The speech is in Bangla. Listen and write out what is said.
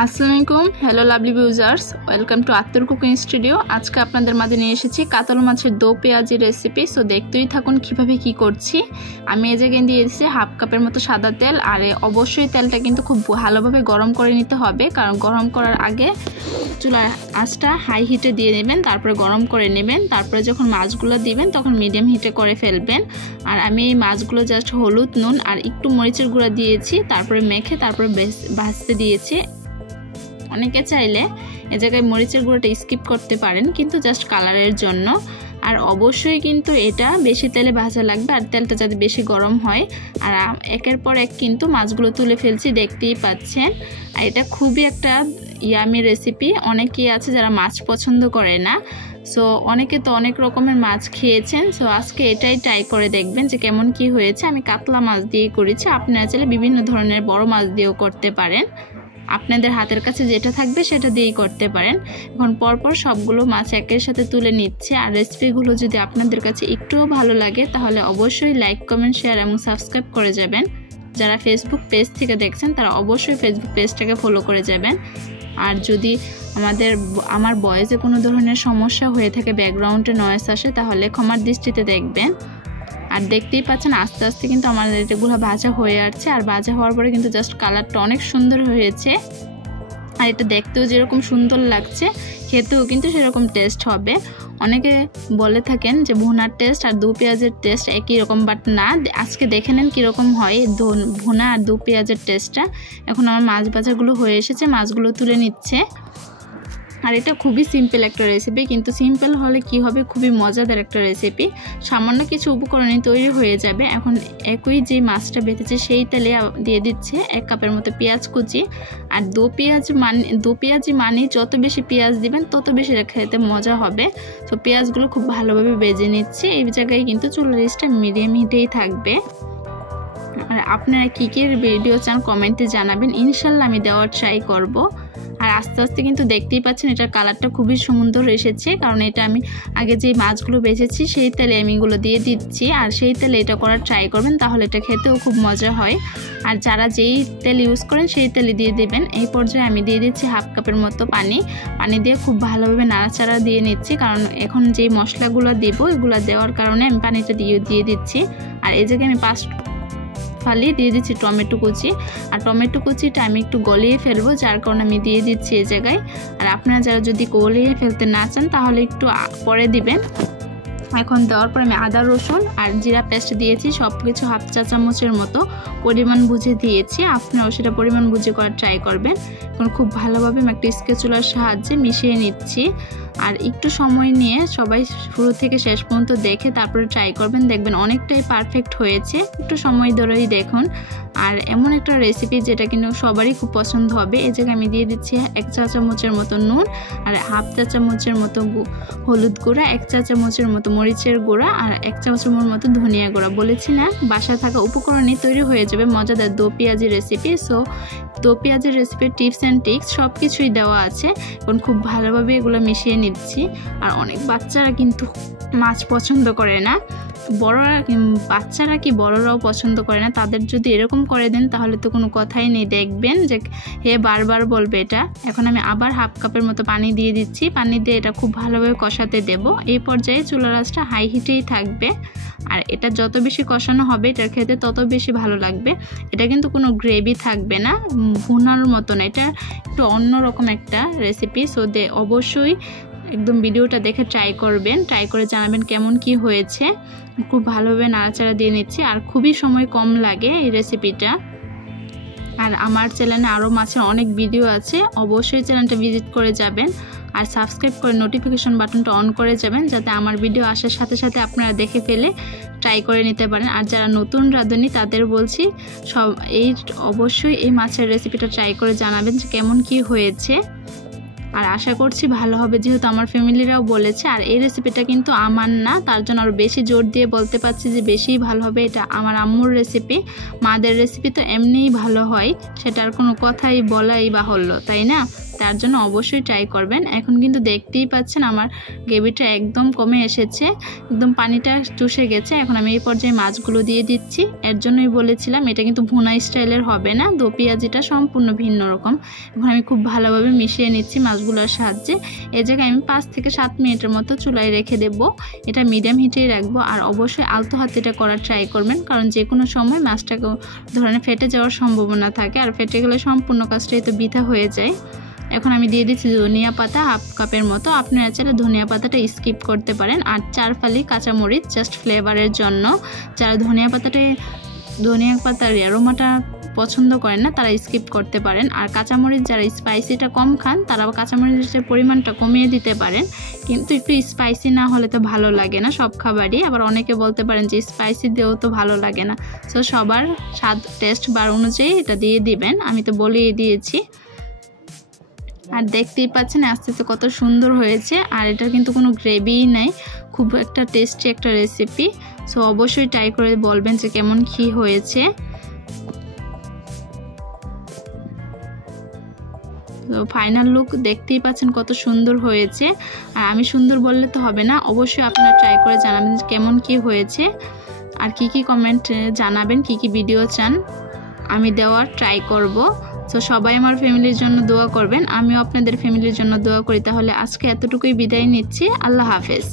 আসসালামু আলাইকুম, hello lovely viewers, welcome to আত্মর কুকিং স্টুডিও। আজকে আপনাদের মাঝে নিয়ে এসেছি কাতল মাছের দো পেঁয়াজি রেসিপি। সো দেখতেই থাকুন কিভাবে কি করছি। আমি এই জায়গায় দিয়ে দিচ্ছি হাফ কাপের মতো সাদা তেল, আর অবশ্যই তেলটা কিন্তু খুব ভালোভাবে গরম করে নিতে হবে, কারণ গরম করার আগে চুলার আঁচটা হাই হিটে দিয়ে নেবেন, তারপরে গরম করে নেবেন। তারপরে যখন মাছগুলো দিবেন তখন মিডিয়াম হিটে করে ফেলবেন। আর আমি এই মাছগুলো জাস্ট হলুদ, নুন আর একটু মরিচের গুঁড়া দিয়েছি, তারপরে মেখে তারপরে ভাজতে দিয়েছি। অনেকে চাইলে এ জায়গায় মরিচের গুঁড়োটা স্কিপ করতে পারেন, কিন্তু জাস্ট কালারের জন্য। আর অবশ্যই কিন্তু এটা বেশি তেলে ভাজা লাগবে, আর তেলটা যাতে বেশি গরম হয়। আর একের পর এক কিন্তু মাছগুলো তুলে ফেলছি, দেখতেই পাচ্ছেন। আর এটা খুবই একটা ইয়ামি রেসিপি। অনেকেই আছে যারা মাছ পছন্দ করে না, সো অনেকে তো অনেক রকমের মাছ খেয়েছেন। সো আজকে এটাই ট্রাই করে দেখবেন যে কেমন কি হয়েছে। আমি কাতলা মাছ দিয়ে করেছি, আপনারা চাইলে বিভিন্ন ধরনের বড় মাছ দিয়েও করতে পারেন। আপনাদের হাতের কাছে যেটা থাকবে সেটা দিয়েই করতে পারেন। এখন পরপর সবগুলো মাছ একের সাথে তুলে নিচ্ছে। আর রেসিপিগুলো যদি আপনাদের কাছে একটুও ভালো লাগে তাহলে অবশ্যই লাইক, কমেন্ট, শেয়ার এবং সাবস্ক্রাইব করে যাবেন। যারা ফেসবুক পেজ থেকে দেখছেন তারা অবশ্যই ফেসবুক পেজটাকে ফলো করে যাবেন। আর যদি আমার ভয়েসে কোনো ধরনের সমস্যা হয়ে থাকে, ব্যাকগ্রাউন্ডে নয়েজ আসে, তাহলে ক্ষমার দৃষ্টিতে দেখবেন। আর দেখতেই পাচ্ছেন আস্তে আস্তে কিন্তু আমাদের এগুলো ভাজা হয়ে আসছে। আর ভাজা হওয়ার পরে কিন্তু জাস্ট কালারটা অনেক সুন্দর হয়েছে। আর এটা দেখতেও যেরকম সুন্দর লাগছে, খেতেও কিন্তু সেরকম টেস্ট হবে। অনেকে বলে থাকেন যে ভুনার টেস্ট আর দু পেঁয়াজের টেস্ট একই রকম, বাট না। আজকে দেখে নেন কীরকম হয় ভুনা আর দু পেঁয়াজের টেস্টটা। এখন আমার মাছ ভাজাগুলো হয়ে এসেছে, মাছগুলো তুলে নিচ্ছে। আর এটা খুবই সিম্পল একটা রেসিপি, কিন্তু সিম্পল হলে কি হবে, খুবই মজাদার একটা রেসিপি। সামান্য কিছু উপকরণে তৈরি হয়ে যাবে। এখন একই যে মাছটা বেঁচেছে সেই তেলে দিয়ে দিচ্ছে 1 কাপের মতো পেঁয়াজ কুচি। আর দু পেঁয়াজি মানে যত বেশি পেঁয়াজ দিবেন তত বেশি খেতে মজা হবে। তো পেঁয়াজগুলো খুব ভালোভাবে ভেজে নিচ্ছে। এই জায়গায় কিন্তু চুলার আঁচটা মিডিয়াম হিটেই থাকবে। আর আপনারা কী কী ভিডিও চান কমেন্টে জানাবেন, ইনশাল্লাহ আমি দেওয়ার ট্রাই করব। আর আস্তে আস্তে কিন্তু দেখতেই পাচ্ছেন এটার কালারটা খুবই সুন্দর এসেছে, কারণ এটা আমি আগে যে মাছগুলো বেছেছি সেই তেলে আমি এগুলো দিয়ে দিচ্ছি। আর সেই তেলে এটা করার ট্রাই করবেন, তাহলে এটা খেতেও খুব মজা হয়। আর যারা যেই তেল ইউজ করেন সেই তেলে দিয়ে দিবেন। এই পর্যায়ে আমি দিয়ে দিচ্ছি হাফ কাপের মতো পানি দিয়ে খুব ভালোভাবে নাড়াচাড়া দিয়ে নিচ্ছি, কারণ এখন যেই মশলাগুলো দেবো এগুলো দেওয়ার কারণে আমি পানিটা দিয়ে দিচ্ছি। আর এই জায়গায় আমি ফালিয়ে দিয়ে দিচ্ছি টমেটো কুচি। আর টমেটো কুচিটা আমি একটু গলিয়ে ফেলবো, যার কারণে আমি দিয়ে দিচ্ছি এই জায়গায়। আর আপনারা যারা যদি গলিয়ে ফেলতে না চান তাহলে একটু পরে দিবেন। এখন দেওয়ার পর আমি আদা, রসুন আর জিরা পেস্ট দিয়েছি, সব কিছু হাফ চা চামচের মতো পরিমাণ বুঝে দিয়েছি। আপনারাও সেটা পরিমাণ বুঝে করার ট্রাই করবেন। এখন খুব ভালোভাবে আমি একটা স্প্যাচুলার সাহায্যে মিশিয়ে নিচ্ছি। আর একটু সময় নিয়ে সবাই শুরু থেকে শেষ পর্যন্ত দেখে তারপরে ট্রাই করবেন, দেখবেন অনেকটাই পারফেক্ট হয়েছে। একটু সময় ধরেই দেখুন। আর এমন একটা রেসিপি যেটা কিন্তু সবারই খুব পছন্দ হবে। এই জায়গায় আমি দিয়ে দিচ্ছি 1 চা চামচের মতো নুন, আর হাফ চা চামচের মতো হলুদ গুঁড়া, 1 চা চামচের মতো মরিচের গুঁড়া, আর 1 চামচের মতো ধনিয়া গুঁড়া। বলেছি না, বাসায় থাকা উপকরণে তৈরি হয়ে যাবে মজাদার দো পেঁয়াজি রেসিপি। সো দো পেঁয়াজির রেসিপির টিপস অ্যান্ড ট্রিক্স সব কিছুই দেওয়া আছে। এখন খুব ভালোভাবে এগুলো মিশিয়ে নিচ্ছি। আর অনেক বাচ্চারা কিন্তু মাছ পছন্দ করে না, বাচ্চারা কি বড়রাও পছন্দ করে না। তাদের যদি এরকম করে দেন তাহলে তো কোনো কথাই নেই, দেখবেন যে হে বারবার বলবে এটা। এখন আমি আবার হাফ কাপের মতো পানি দিয়ে দিচ্ছি। পানি দিয়ে এটা খুব ভালোভাবে কষাতে দেব। এই পর্যায়ে চুলার আঁচটা হাই হিটেই থাকবে। আর এটা যত বেশি কষানো হবে এটার খেতে তত বেশি ভালো লাগবে। এটা কিন্তু কোনো গ্রেভি থাকবে না, ভুনার মতন। এটা একটু অন্যরকম একটা রেসিপি। সো অবশ্যই একদম ভিডিওটা দেখে ট্রাই করবেন, ট্রাই করে জানাবেন কেমন কি হয়েছে। খুব ভালোভাবে নাড়াচাড়া দিয়ে নিচ্ছি। আর খুবই সময় কম লাগে এই রেসিপিটা। আর আমার চ্যানেলে আরও মাছের অনেক ভিডিও আছে, অবশ্যই চ্যানেলটা ভিজিট করে যাবেন। আর সাবস্ক্রাইব করে নোটিফিকেশন বাটনটা অন করে যাবেন, যাতে আমার ভিডিও আসার সাথে সাথে আপনারা দেখে ফেলে ট্রাই করে নিতে পারেন। আর যারা নতুন রাঁধুনি তাদের বলছি অবশ্যই এই মাছের রেসিপিটা ট্রাই করে জানাবেন যে কেমন কি হয়েছে। আর আশা করছি ভালো হবে, যেহেতু আমার ফ্যামিলিরাও বলেছে। আর এই রেসিপিটা কিন্তু আমার না, তার জন্য আরও বেশি জোর দিয়ে বলতে পারছি যে বেশিই ভালো হবে। এটা আমার আম্মুর রেসিপি। মাদের রেসিপি তো এমনিই ভালো হয়, সেটার কোনো কথাই বলাই বাহুল্য, তাই না? তার জন্য অবশ্যই ট্রাই করবেন। এখন কিন্তু দেখতেই পাচ্ছেন আমার গ্রেভিটা একদম কমে এসেছে, একদম পানিটা চুষে গেছে। এখন আমি এই পর্যায়ে মাছগুলো দিয়ে দিচ্ছি। এর জন্যই বলেছিলাম এটা কিন্তু ভুনা স্টাইলের হবে না, দো পেঁয়াজিটা সম্পূর্ণ ভিন্ন রকম। এখন আমি খুব ভালোভাবে মিশিয়ে নিচ্ছি মাছগুলোর সাহায্যে। এই জায়গায় আমি 5 থেকে 7 মিনিটের মতো চুলায় রেখে দেব। এটা মিডিয়াম হিটেই রাখবো। আর অবশ্যই আলতো হাতে এটা করার ট্রাই করবেন, কারণ যে কোনো সময় মাছটাকে ধরনের ফেটে যাওয়ার সম্ভাবনা থাকে, আর ফেটে গেলে সম্পূর্ণ কাজটাই তো বৃথা হয়ে যায়। এখন আমি দিয়ে দিচ্ছি ধনিয়া পাতা হাফ কাপের মতো। আপনারা চাইলে ধনিয়া পাতাটা স্কিপ করতে পারেন। আর 4 ফালি কাঁচামরিচ জাস্ট ফ্লেভারের জন্য। যারা ধনিয়া পাতার অ্যারোমাটা পছন্দ করেন না তারা স্কিপ করতে পারেন। আর কাঁচামরিচ যারা স্পাইসিটা কম খান তারা কাঁচামরিচের পরিমাণটা কমিয়ে দিতে পারেন, কিন্তু একটু স্পাইসি না হলে তো ভালো লাগে না সব খাবারই। আবার অনেকে বলতে পারেন যে স্পাইসি দিয়েও তো ভালো লাগে না। সো সবার স্বাদ টেস্ট বার অনুযায়ী এটা দিয়ে দিবেন, আমি তো বলেই দিয়েছি। আর দেখতেই পাচ্ছেন আস্তে আস্তে কত সুন্দর হয়েছে। আর এটার কিন্তু কোনো গ্রেভিই নাই, খুব একটা টেস্টি একটা রেসিপি। সো অবশ্যই ট্রাই করে বলবেন যে কেমন কী হয়েছে। তো ফাইনাল লুক দেখতেই পাচ্ছেন কত সুন্দর হয়েছে। আর আমি সুন্দর বললে তো হবে না, অবশ্যই আপনারা ট্রাই করে জানাবেন কেমন কী হয়েছে। আর কি কমেন্ট জানাবেন, কি ভিডিও চান আমি দেওয়ার ট্রাই করব। তো সবাই আমার ফ্যামিলির জন্য দোয়া করবেন, আমিও আপনাদের ফ্যামিলির জন্য দোয়া করি। তাহলে আজকে এতটুকুই বিদায় নিচ্ছি। আল্লাহ হাফেজ।